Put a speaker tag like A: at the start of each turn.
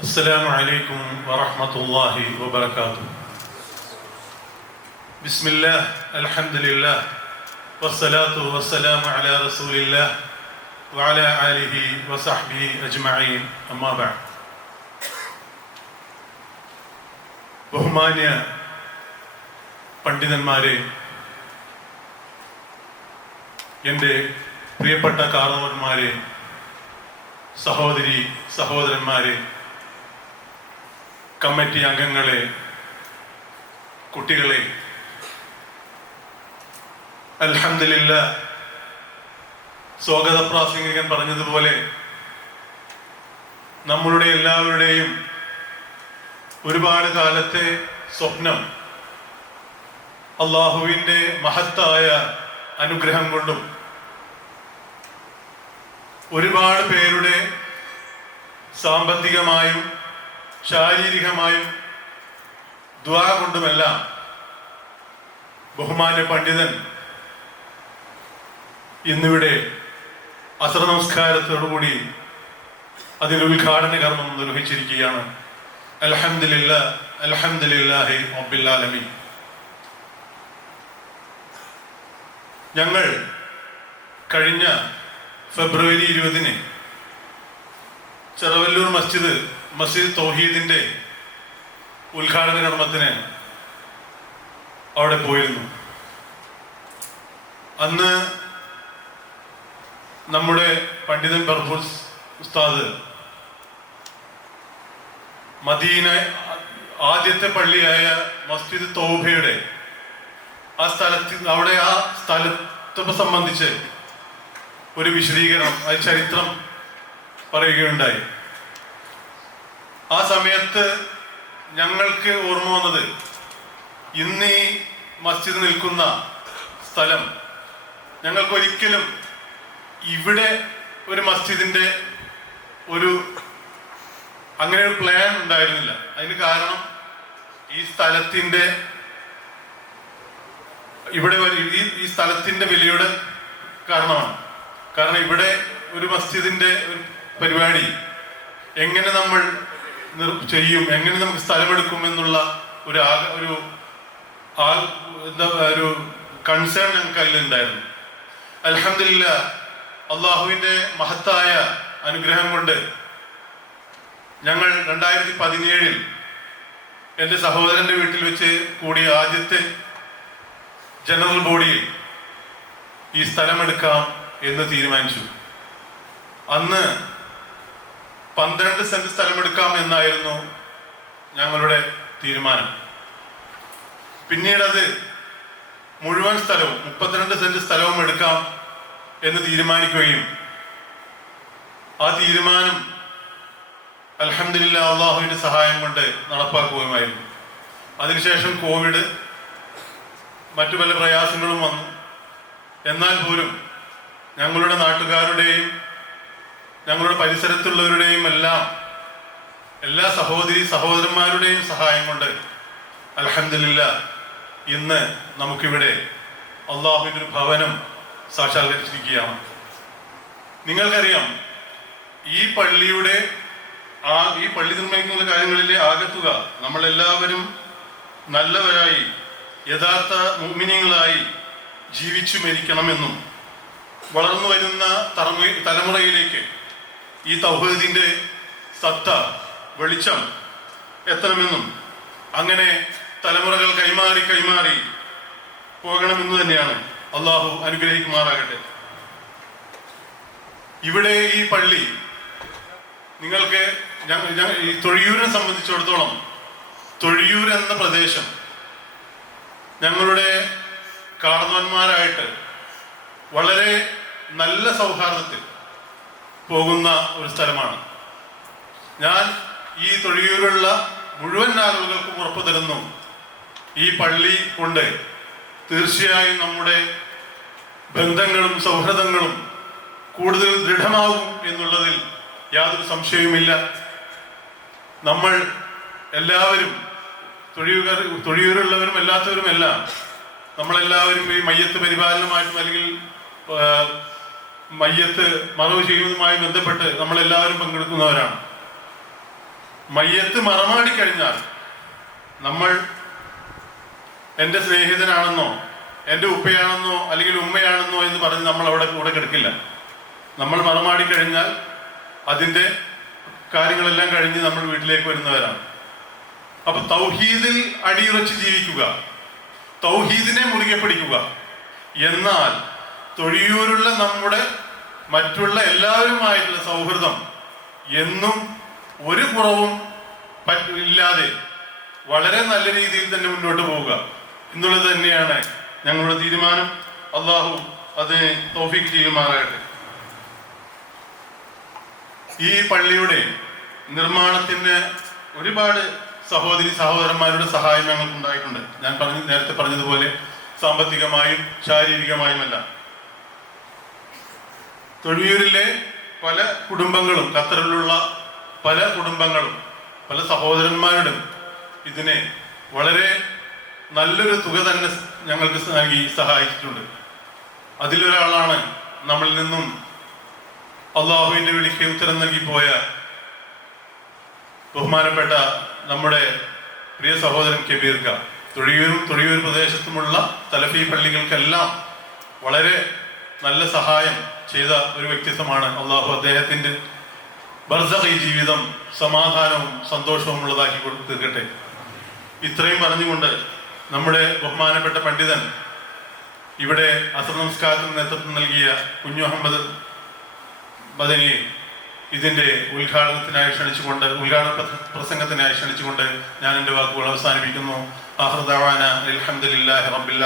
A: السلام عليكم ورحمة الله وبركاته بسم الله الحمد لله والصلاة والسلام على رسول الله وعلى آله وصحبه أجمعين أما بعد ബഹുമാന്യ പണ്ഡിതന്മാരെ എൻ്റെ പ്രിയപ്പെട്ട കാരണവന്മാരെ സഹോദരി സഹോദരന്മാരെ കമ്മിറ്റി അംഗങ്ങളെ കുട്ടികളെ. അലഹമില്ല സ്വാഗത പ്രാസംഗികൻ പറഞ്ഞതുപോലെ നമ്മളുടെ എല്ലാവരുടെയും ഒരുപാട് കാലത്തെ സ്വപ്നം അള്ളാഹുവിന്റെ മഹത്തായ അനുഗ്രഹം കൊണ്ടും ഒരുപാട് പേരുടെ സാമ്പത്തികമായും ശാരീരികമായും ദ്വാ കൊണ്ടുമെല്ലാം ബഹുമാന്യ പണ്ഡിതൻ ഇന്നിവിടെ അസ്ര നമസ്കാരത്തോടുകൂടി അതിന്റെ ഉദ്ഘാടന കർമ്മം നിർവഹിച്ചിരിക്കുകയാണ്. അലഹമില്ല അൽഹംദുലില്ലാഹി റബ്ബിൽ ആലമീൻ. ഞങ്ങൾ കഴിഞ്ഞ ഫെബ്രുവരി ഇരുപതിന് ചെറവല്ലൂർ മസ്ജിദ് മസ്ജിദ് തൗഹീദിന്റെ ഉദ്ഘാടന കർമ്മത്തിന് അവിടെ പോയിരുന്നു. അന്ന് നമ്മുടെ പണ്ഡിതൻ ബർഫൂസ് ഉസ്താദ് മദീന ആദ്യത്തെ പള്ളിയായ മസ്ജിദ് തൗബയുടെ ആ സ്ഥലത്ത് അവിടെ ആ സ്ഥലത്തെ സംബന്ധിച്ച് ഒരു വിശദീകരണം ആ ചരിത്രം പറയുകയുണ്ടായി. ആ സമയത്ത് ഞങ്ങൾക്ക് ഓർമ്മ വന്നത് ഇന്ന് ഈ മസ്ജിദ് നിൽക്കുന്ന സ്ഥലം. ഞങ്ങൾക്ക് ഒരിക്കലും ഇവിടെ ഒരു മസ്ജിദിന്റെ ഒരു അങ്ങനെ ഒരു പ്ലാൻ ഉണ്ടായിരുന്നില്ല. അതിന് കാരണം ഈ സ്ഥലത്തിന്റെ ഇവിടെ ഈ സ്ഥലത്തിന്റെ വിലയുടെ കാരണമാണ്. കാരണം ഇവിടെ ഒരു മസ്ജിദിന്റെ ഒരു പരിപാടി. എങ്ങനെ നമ്മൾ ചെയ്യും? എങ്ങനെ നമുക്ക് സ്ഥലമെടുക്കും എന്നുള്ള ഒരു ഒരു എന്താ ഒരു കൺസേൺ ഞങ്ങൾക്ക് അതിലുണ്ടായിരുന്നു. അലഹമില്ല അള്ളാഹുവിന്റെ മഹത്തായ അനുഗ്രഹം കൊണ്ട് ഞങ്ങൾ രണ്ടായിരത്തി പതിനേഴിൽ എന്റെ സഹോദരന്റെ വീട്ടിൽ വെച്ച് കൂടിയ ആദ്യത്തെ ജനറൽ ബോഡിയിൽ ഈ സ്ഥലമെടുക്കാം എന്ന് തീരുമാനിച്ചു. അന്ന് പന്ത്രണ്ട് സെന്റ് സ്ഥലമെടുക്കാം എന്നായിരുന്നു ഞങ്ങളുടെ തീരുമാനം. പിന്നീട് അത് മുഴുവൻ സ്ഥലവും മുപ്പത്തിരണ്ട് സെന്റ് സ്ഥലവും എടുക്കാം എന്ന് തീരുമാനിക്കുകയും ആ തീരുമാനം അലഹമില്ല അള്ളാഹുവിന്റെ സഹായം കൊണ്ട് നടപ്പാക്കുകയുമായിരുന്നു. അതിനുശേഷം കോവിഡ് മറ്റു പല പ്രയാസങ്ങളും വന്നു. എന്നാൽ പോലും ഞങ്ങളുടെ നാട്ടുകാരുടെയും ഞങ്ങളുടെ പരിസരത്തുള്ളവരുടെയും എല്ലാം എല്ലാ സഹോദരി സഹോദരന്മാരുടെയും സഹായം കൊണ്ട് അലഹമില്ല ഇന്ന് നമുക്കിവിടെ അള്ളാഹുവിന്റെ ഒരു ഭവനം സാക്ഷാത്കരിച്ചിരിക്കുകയാണ്. നിങ്ങൾക്കറിയാം ഈ പള്ളിയുടെ ആ ഈ പള്ളി നിർമ്മിക്കുന്ന കാര്യങ്ങളിലെ ആകത്തുക നമ്മളെല്ലാവരും നല്ലവരായി യഥാർത്ഥ മുമിനികളായി ജീവിച്ചു മരിക്കണമെന്നും വളർന്നു വരുന്ന തലമു- തലമുറയിലേക്ക് ഈ തൗഹീദിന്റെ സത്ത വെളിച്ചം എത്തണമെന്നും അങ്ങനെ തലമുറകൾ കൈമാറി കൈമാറി പോകണമെന്ന് തന്നെയാണ് അള്ളാഹു അനുഗ്രഹിക്കുമാറാകട്ടെ. ഇവിടെ ഈ പള്ളി നിങ്ങൾക്ക് ഈ തൊഴിയൂരിനെ സംബന്ധിച്ചിടത്തോളം തൊഴിയൂർ എന്ന പ്രദേശം ഞങ്ങളുടെ കാർന്നവന്മാരായിട്ട് വളരെ നല്ല സൗഹാർദ്ദത്തിൽ പോകുന്ന ഒരു സ്ഥലമാണ്. ഞാൻ ഈ തൊഴിയൂരുള്ള മുഴുവൻ ആളുകൾക്കും ഉറപ്പു തരുന്നു. ഈ പള്ളി കൊണ്ട് തീർച്ചയായും നമ്മുടെ ബന്ധങ്ങളും സൗഹൃദങ്ങളും കൂടുതൽ ദൃഢമാകും എന്നുള്ളതിൽ യാതൊരു സംശയവുമില്ല. നമ്മൾ എല്ലാവരും തൊഴിയൂർ തൊഴിയൂരുള്ളവരും അല്ലാത്തവരുമെല്ലാം നമ്മളെല്ലാവരും ഈ മയ്യത്ത് പരിപാലനമായിട്ടും അല്ലെങ്കിൽ മയ്യത്ത് മറവ് ചെയ്യുന്നതുമായി ബന്ധപ്പെട്ട് നമ്മളെല്ലാവരും പങ്കെടുക്കുന്നവരാണ്. മയ്യത്ത് മറമാടി കഴിഞ്ഞാൽ നമ്മൾ എന്റെ സ്നേഹിതനാണെന്നോ എന്റെ ഉപ്പയാണെന്നോ അല്ലെങ്കിൽ ഉമ്മയാണെന്നോ എന്ന് പറഞ്ഞ് നമ്മൾ അവിടെ കൂടെ കിടക്കില്ല. നമ്മൾ മറമാടി കഴിഞ്ഞാൽ അതിന്റെ കാര്യങ്ങളെല്ലാം കഴിഞ്ഞ് നമ്മൾ വീട്ടിലേക്ക് വരുന്നവരാണ്. അപ്പൊ തൗഹീദിൽ അടിയുറച്ച് ജീവിക്കുക തൗഹീദിനെ മുറുകെ പിടിക്കുക. എന്നാൽ തൊഴിയൂരുള്ള നമ്മുടെ മറ്റുള്ള എല്ലാവരുമായിട്ടുള്ള സൗഹൃദം എന്നും ഒരു കുറവും ഇല്ലാതെ വളരെ നല്ല രീതിയിൽ തന്നെ മുന്നോട്ട് പോവുക എന്നുള്ളത് തന്നെയാണ് ഞങ്ങളുടെ തീരുമാനം. അള്ളാഹു അത് തോഫിക്ക് ചെയ്യുമാറാകട്ടെ. ഈ പള്ളിയുടെ നിർമ്മാണത്തിന് ഒരുപാട് സഹോദരി സഹോദരന്മാരുടെ സഹായം ഞങ്ങൾക്ക് ഉണ്ടായിട്ടുണ്ട് ഞാൻ പറഞ്ഞു നേരത്തെ പറഞ്ഞതുപോലെ സാമ്പത്തികമായും ശാരീരികമായുമല്ല. തൊഴിയൂരിലെ പല കുടുംബങ്ങളും ഖത്തറിലുള്ള പല കുടുംബങ്ങളും പല സഹോദരന്മാരുടെ ഇതിനെ വളരെ നല്ലൊരു തുക തന്നെ ഞങ്ങൾക്ക് നൽകി സഹായിച്ചിട്ടുണ്ട്. അതിലൊരാളാണ് നമ്മളിൽ നിന്നും അള്ളാഹുവിന്റെ വിളിക്ക് ഉത്തരം നൽകി പോയ ബഹുമാനപ്പെട്ട നമ്മുടെ പ്രിയ സഹോദരൻ കബീർക്ക. തൊഴിയൂരും തൊഴിയൂർ പ്രദേശത്തുമുള്ള തലഫീ പള്ളികൾക്കെല്ലാം വളരെ നല്ല സഹായം ചെയ്ത ഒരു വ്യക്തിത്വമാണ് അള്ളാഹു. അദ്ദേഹത്തിന്റെ ബർസഖി ജീവിതം സമാധാനവും സന്തോഷവും ഉള്ളതാക്കി കൊടു- തീർക്കട്ടെ. ഇത്രയും പറഞ്ഞുകൊണ്ട് നമ്മുടെ ബഹുമാനപ്പെട്ട പണ്ഡിതൻ ഇവിടെ അസർ നമസ്കാരത്തിന് നേതൃത്വം നൽകിയ കുഞ്ഞു അഹമ്മദ് ബദനിയെ ഇതിന്റെ ഉദ്ഘാടനത്തിനായി ക്ഷണിച്ചുകൊണ്ട് ഉദ്ഘാടന പ്രസംഗത്തിനായി ക്ഷണിച്ചുകൊണ്ട് ഞാൻ എന്റെ വാക്കുകൾ അവസാനിപ്പിക്കുന്നു. ആഹ്റദാന അലഹമില്ലാ റബ്ബിൽ